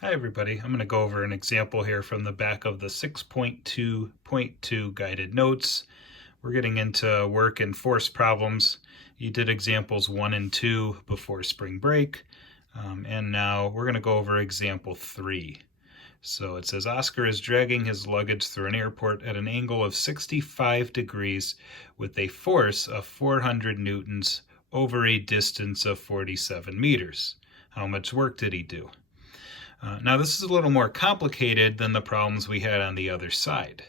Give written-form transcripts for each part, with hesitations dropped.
Hi everybody, I'm going to go over an example here from the back of the 6.2.2 guided notes. We're getting into work and force problems. You did examples 1 and 2 before spring break, and now we're going to go over example 3. So it says Oscar is dragging his luggage through an airport at an angle of 65 degrees with a force of 400 newtons over a distance of 47 meters. How much work did he do? Now this is a little more complicated than the problems we had on the other side.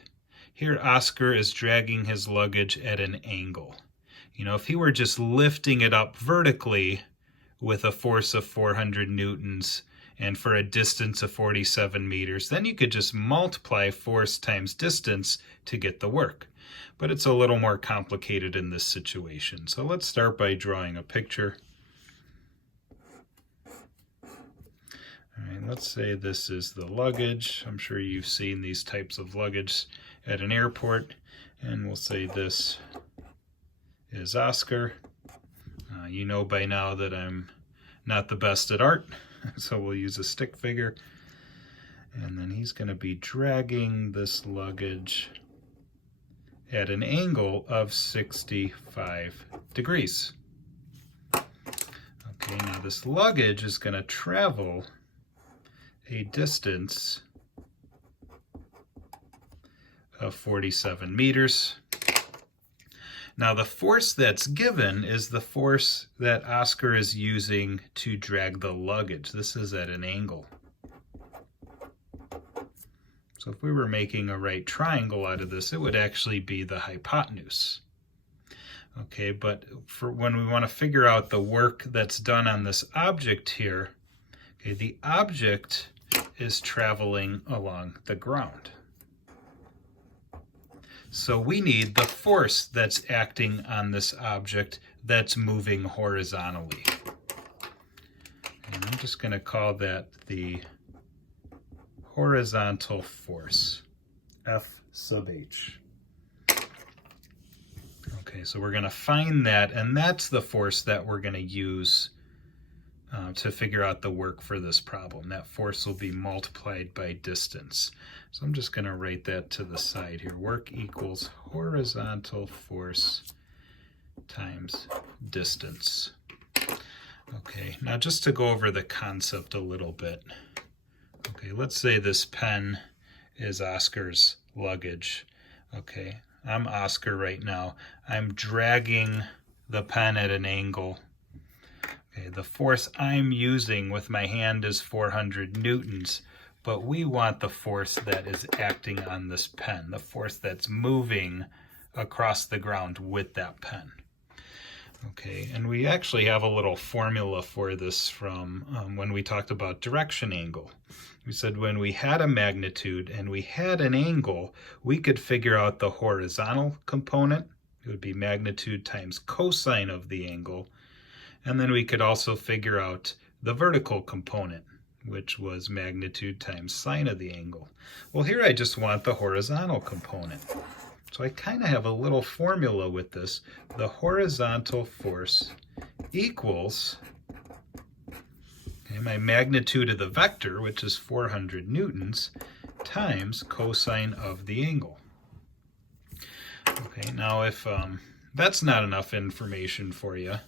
Here Oscar is dragging his luggage at an angle. If he were just lifting it up vertically with a force of 400 newtons and for a distance of 47 meters, then you could just multiply force times distance to get the work. But it's a little more complicated in this situation. So let's start by drawing a picture. All right, let's say this is the luggage. I'm sure you've seen these types of luggage at an airport. And we'll say this is Oscar. You know by now that I'm not the best at art, so we'll use a stick figure. And then he's going to be dragging this luggage at an angle of 65 degrees. Okay, now this luggage is going to travel a distance of 47 meters. Now the force that's given is the force that Oscar is using to drag the luggage. This is at an angle. So if we were making a right triangle out of this, it would actually be the hypotenuse. Okay, but for when we want to figure out the work that's done on this object here, okay, the object is traveling along the ground. So we need the force that's acting on this object that's moving horizontally. And I'm just going to call that the horizontal force, F sub H. Okay, so we're going to find that, and that's the force that we're going to use to figure out the work for this problem. That force will be multiplied by distance. So I'm just going to write that to the side here. Work equals horizontal force times distance. Okay, now just to go over the concept a little bit. Okay, let's say this pen is Oscar's luggage. Okay, I'm Oscar right now. I'm dragging the pen at an angle. Okay, the force I'm using with my hand is 400 newtons, but we want the force that is acting on this pen, the force that's moving across the ground with that pen. Okay, and we actually have a little formula for this from when we talked about direction angle. We said when we had a magnitude and we had an angle, we could figure out the horizontal component. It would be magnitude times cosine of the angle. And then we could also figure out the vertical component, which was magnitude times sine of the angle. Well, here I just want the horizontal component. So I kind of have a little formula with this. The horizontal force equals my magnitude of the vector, which is 400 newtons, times cosine of the angle. Okay, now if that's not enough information for you,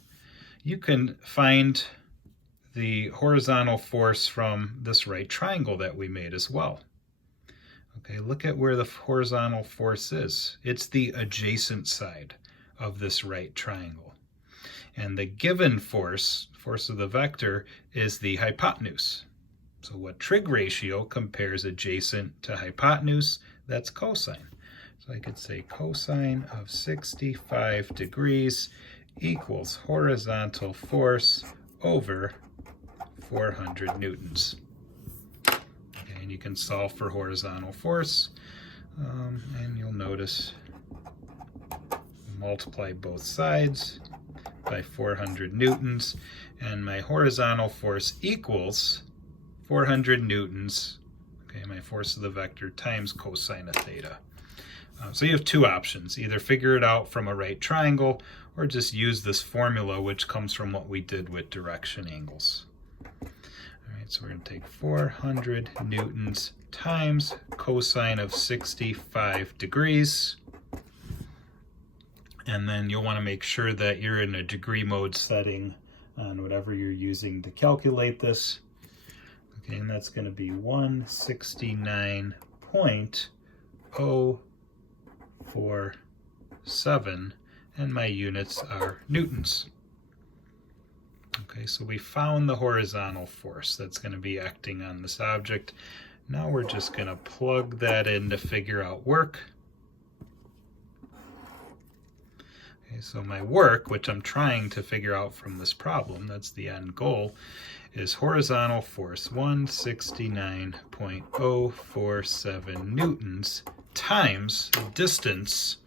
you can find the horizontal force from this right triangle that we made as well. Okay, look at where the horizontal force is. It's the adjacent side of this right triangle. And the given force, force of the vector, is the hypotenuse. So what trig ratio compares adjacent to hypotenuse? That's cosine. So I could say cosine of 65 degrees equals horizontal force over 400 newtons. Okay, and you can solve for horizontal force, and you'll notice multiply both sides by 400 newtons, and my horizontal force equals 400 newtons, okay, my force of the vector times cosine of theta. So you have two options. Either figure it out from a right triangle or just use this formula, which comes from what we did with direction angles. All right, So we're going to take 400 newtons times cosine of 65 degrees. And then you'll want to make sure that you're in a degree mode setting on whatever you're using to calculate this. Okay, and that's going to be 169.047, and my units are newtons. Okay, so we found the horizontal force that's going to be acting on this object. Now we're just going to plug that in to figure out work. Okay, so my work, which I'm trying to figure out from this problem, that's the end goal, is horizontal force 169.047 newtons times the distance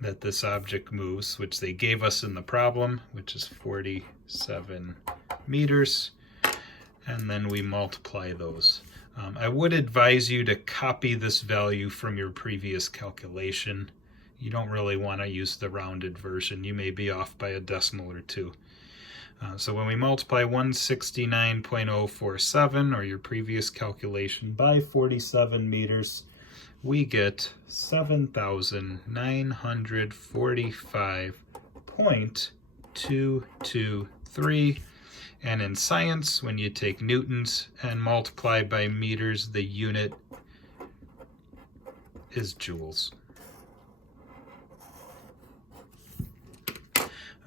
that this object moves, which they gave us in the problem, which is 47 meters, and then we multiply those. I would advise you to copy this value from your previous calculation. You don't really want to use the rounded version. You may be off by a decimal or two. So when we multiply 169.047, or your previous calculation, by 47 meters, we get 7,945.223. And in science, when you take newtons and multiply by meters, the unit is joules.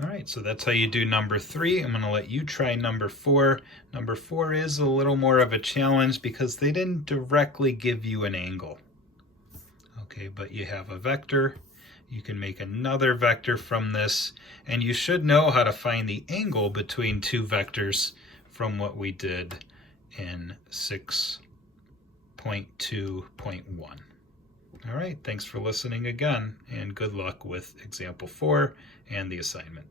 All right, so that's how you do number 3. I'm going to let you try number 4. Number 4 is a little more of a challenge because they didn't directly give you an angle. Okay, but you have a vector. You can make another vector from this, and you should know how to find the angle between two vectors from what we did in 6.2.1. All right, thanks for listening again, and good luck with example 4 and the assignment.